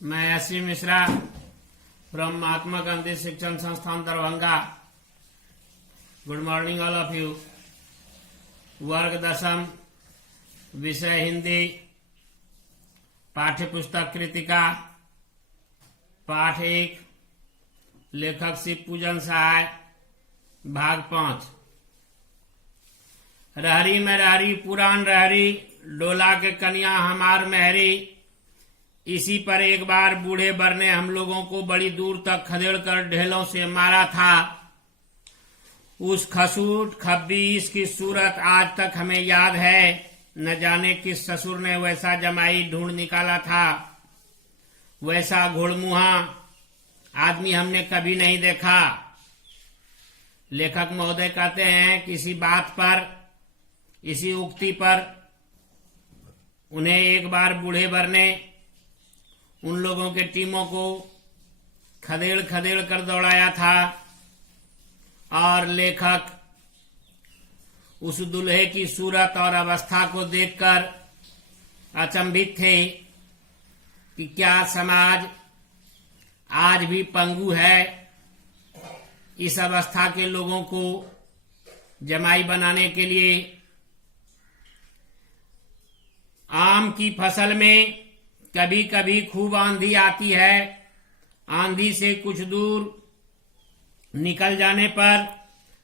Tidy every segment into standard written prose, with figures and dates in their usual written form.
मैं SC. Mishra from Mahatma Gandhi शिक्षण संस्थान Darbhanga. Good morning all of you. वर्ग 10, विषय हिंदी, पाठ्य पुस्तक कृतिका, पाठ 1, लेखक शिव पूजन सहाय, भाग 5। रहरी में रहरी पुरान रहरी, डोला के कन्या हमार महरी। इसी पर एक बार बूढ़े बर ने हम लोगों को बड़ी दूर तक खदेड़ कर ढेलों से मारा था। उस खसूट खब्बीस की सूरत आज तक हमें याद है। न जाने किस ससुर ने वैसा जमाई ढूंढ निकाला था। वैसा घोड़मुहा आदमी हमने कभी नहीं देखा। लेखक महोदय कहते हैं किसी बात पर, इसी उक्ति पर उन्हें एक बार बूढ़े बर ने उन लोगों के टीमों को खदेड़ खदेड़ कर दौड़ाया था और लेखक उस दूल्हे की सूरत और अवस्था को देखकर अचंभित थे कि क्या समाज आज भी पंगु है इस अवस्था के लोगों को जमाई बनाने के लिए। आम की फसल में कभी कभी खूब आंधी आती है। आंधी से कुछ दूर निकल जाने पर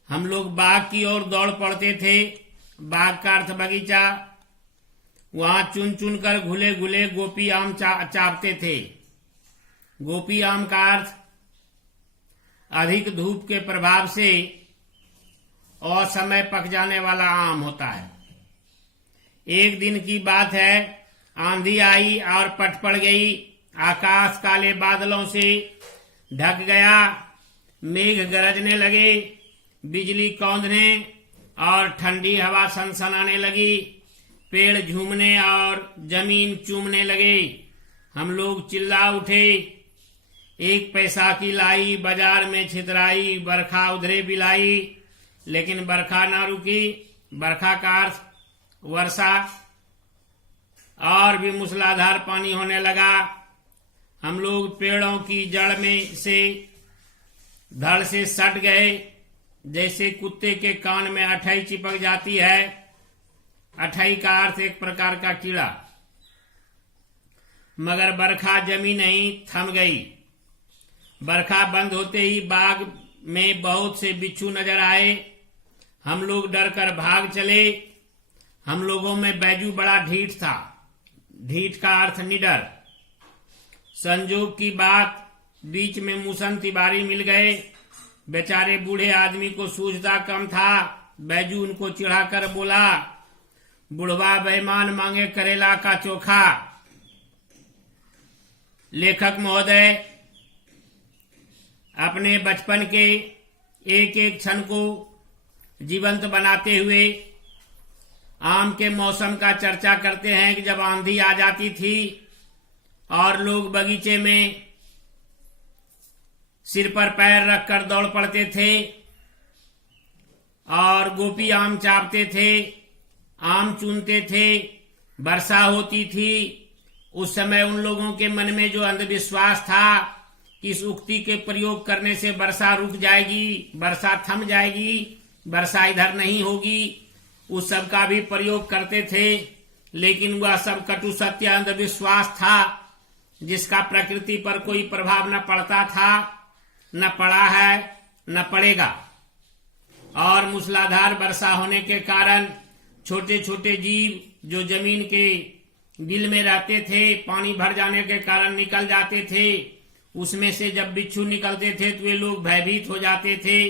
हम लोग बाग की ओर दौड़ पड़ते थे। बाग का अर्थ बगीचा। वहां चुन चुन कर घुले घुले गोपी आम चापते थे। गोपी आम का अर्थ अधिक धूप के प्रभाव से असमय पक जाने वाला आम होता है। एक दिन की बात है, आंधी आई और पट पड़ गई। आकाश काले बादलों से ढक गया। मेघ गरजने लगे, बिजली कौंधने और ठंडी हवा सनसनाने लगी। पेड़ झूमने और जमीन चूमने लगे। हम लोग चिल्ला उठे, एक पैसा की लाई बाजार में छितराई, बरखा उधरे बिलाई। लेकिन बरखा ना रुकी। बरखा का अर्थ वर्षा, और भी मूसलाधार पानी होने लगा। हम लोग पेड़ों की जड़ में से धड़ से सट गए, जैसे कुत्ते के कान में अठई चिपक जाती है। अठई का अर्थ एक प्रकार का कीड़ा। मगर बरखा जमी नहीं, थम गई। बरखा बंद होते ही बाग में बहुत से बिच्छू नजर आए। हम लोग डर कर भाग चले। हम लोगों में बैजू बड़ा ढीठ था। ढीठ का अर्थ निडर। संजोग की बात, बीच में मूसन तिवारी मिल गए। बेचारे बूढ़े आदमी को सूझता कम था। बैजू उनको चिढ़ाकर बोला, बुढ़वा बेईमान मांगे करेला का चोखा। लेखक महोदय अपने बचपन के एक एक क्षण को जीवंत बनाते हुए आम के मौसम का चर्चा करते हैं कि जब आंधी आ जाती थी और लोग बगीचे में सिर पर पैर रखकर दौड़ पड़ते थे और गोपी आम चापते थे, आम चूनते थे। वर्षा होती थी। उस समय उन लोगों के मन में जो अंधविश्वास था कि इस उक्ति के प्रयोग करने से वर्षा रुक जाएगी, वर्षा थम जाएगी, वर्षा इधर नहीं होगी, उस सब का भी प्रयोग करते थे। लेकिन वह सब कटु सत्य अंधविश्वास था जिसका प्रकृति पर कोई प्रभाव न पड़ता था, न पड़ा है, न पड़ेगा। और मूसलाधार वर्षा होने के कारण छोटे छोटे जीव जो जमीन के बिल में रहते थे, पानी भर जाने के कारण निकल जाते थे। उसमें से जब बिच्छू निकलते थे तो वे लोग भयभीत हो जाते थे।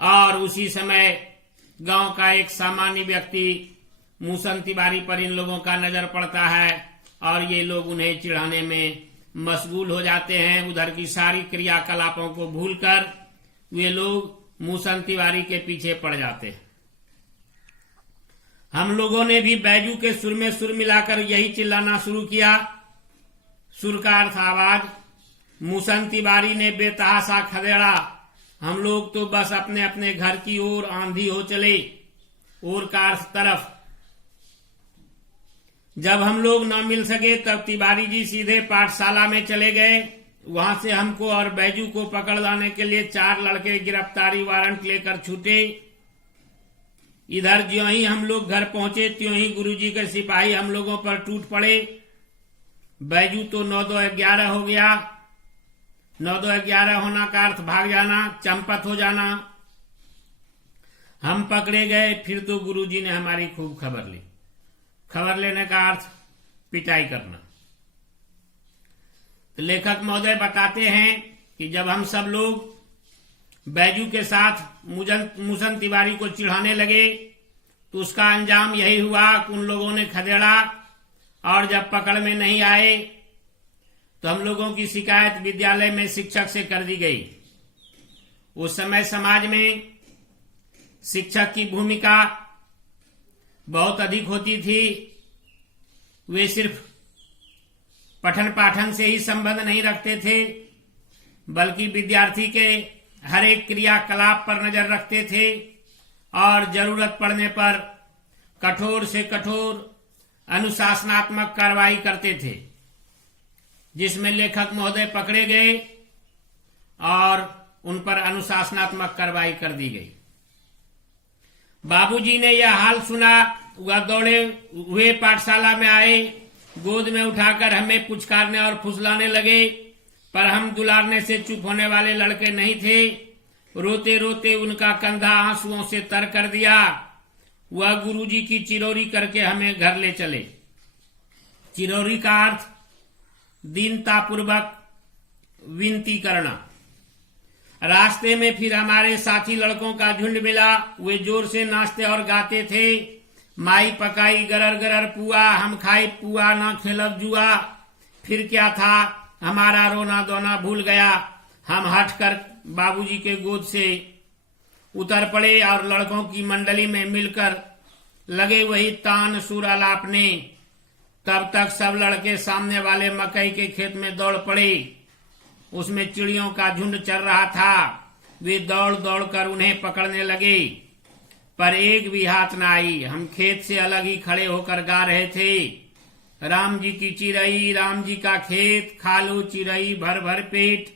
और उसी समय गांव का एक सामान्य व्यक्ति मूसन तिवारी पर इन लोगों का नजर पड़ता है और ये लोग उन्हें चिढ़ाने में मशगूल हो जाते हैं। उधर की सारी क्रियाकलापों को भूलकर वे लोग मूसन तिवारी के पीछे पड़ जाते हैं। हम लोगों ने भी बैजू के सुर में सुर मिलाकर यही चिल्लाना शुरू किया। सुर का अर्थ आवाज। मूसन तिवारी ने बेतहाशा खदेड़ा। हम लोग तो बस अपने अपने घर की ओर आंधी हो चले। ओर का अर्थ तरफ। जब हम लोग न मिल सके तब तिवारी जी सीधे पाठशाला में चले गए। वहां से हमको और बैजू को पकड़ लाने के लिए 4 लड़के गिरफ्तारी वारंट लेकर छूटे। इधर ज्यों ही हम लोग घर पहुंचे त्यों ही गुरुजी के सिपाही हम लोगों पर टूट पड़े। बैजू तो 9-2-11 हो गया। 9-2-11 होना का अर्थ भाग जाना, चंपत हो जाना। हम पकड़े गए। फिर तो गुरुजी ने हमारी खूब खबर ली। खबर लेने का अर्थ पिटाई करना। तो लेखक महोदय बताते हैं कि जब हम सब लोग बैजू के साथ मुसन तिवारी को चिढ़ाने लगे तो उसका अंजाम यही हुआ कि उन लोगों ने खदेड़ा और जब पकड़ में नहीं आए तो हम लोगों की शिकायत विद्यालय में शिक्षक से कर दी गई। उस समय समाज में शिक्षक की भूमिका बहुत अधिक होती थी। वे सिर्फ पठन पाठन से ही संबंध नहीं रखते थे बल्कि विद्यार्थी के हर एक क्रियाकलाप पर नजर रखते थे और जरूरत पड़ने पर कठोर से कठोर अनुशासनात्मक कार्रवाई करते थे, जिसमें लेखक महोदय पकड़े गए और उन पर अनुशासनात्मक कार्रवाई कर दी गई। बाबूजी ने यह हाल सुना। वह दौड़े हुए पाठशाला में आए, गोद में उठाकर हमें पुचकारने और फुसलाने लगे, पर हम दुलारने से चुप होने वाले लड़के नहीं थे। रोते रोते उनका कंधा आंसुओं से तर कर दिया। वह गुरुजी की चिरौरी करके हमें घर ले चले। चिरौरी का अर्थ दीनतापूर्वक विनती करना। रास्ते में फिर हमारे साथी लड़कों का झुंड मिला। वे जोर से नाचते और गाते थे, माई पकाई गरर गरर पुआ, हम खाई पुआ ना खेलब जुआ। फिर क्या था, हमारा रोना धोना भूल गया। हम हटकर बाबूजी के गोद से उतर पड़े और लड़कों की मंडली में मिलकर लगे वही तान सुर आलापने। तब तक सब लड़के सामने वाले मकई के खेत में दौड़ पड़े। उसमें चिड़ियों का झुंड चल रहा था। वे दौड़ दौड़ कर उन्हें पकड़ने लगे, पर एक भी हाथ न आई। हम खेत से अलग ही खड़े होकर गा रहे थे, राम जी की चिरई, राम जी का खेत, खा लो चिरई भर भर पेट।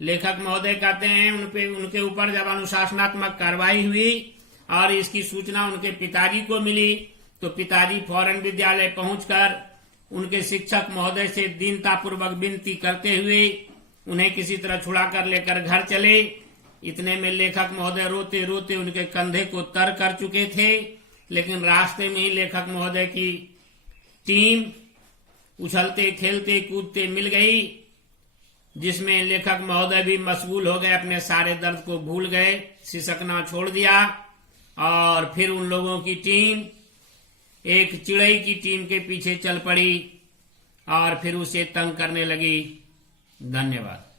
लेखक महोदय कहते हैं उनके ऊपर जब अनुशासनात्मक कार्रवाई हुई और इसकी सूचना उनके पिताजी को मिली तो पिताजी फौरन विद्यालय पहुंचकर उनके शिक्षक महोदय से दीनतापूर्वक विनती करते हुए उन्हें किसी तरह छुड़ा कर लेकर घर चले। इतने में लेखक महोदय रोते रोते उनके कंधे को तर कर चुके थे, लेकिन रास्ते में ही लेखक महोदय की टीम उछलते खेलते कूदते मिल गई, जिसमें लेखक महोदय भी मशगूल हो गए, अपने सारे दर्द को भूल गए, सिसकना छोड़ दिया। और फिर उन लोगों की टीम एक चिड़ई की टीम के पीछे चल पड़ी और फिर उसे तंग करने लगी। धन्यवाद।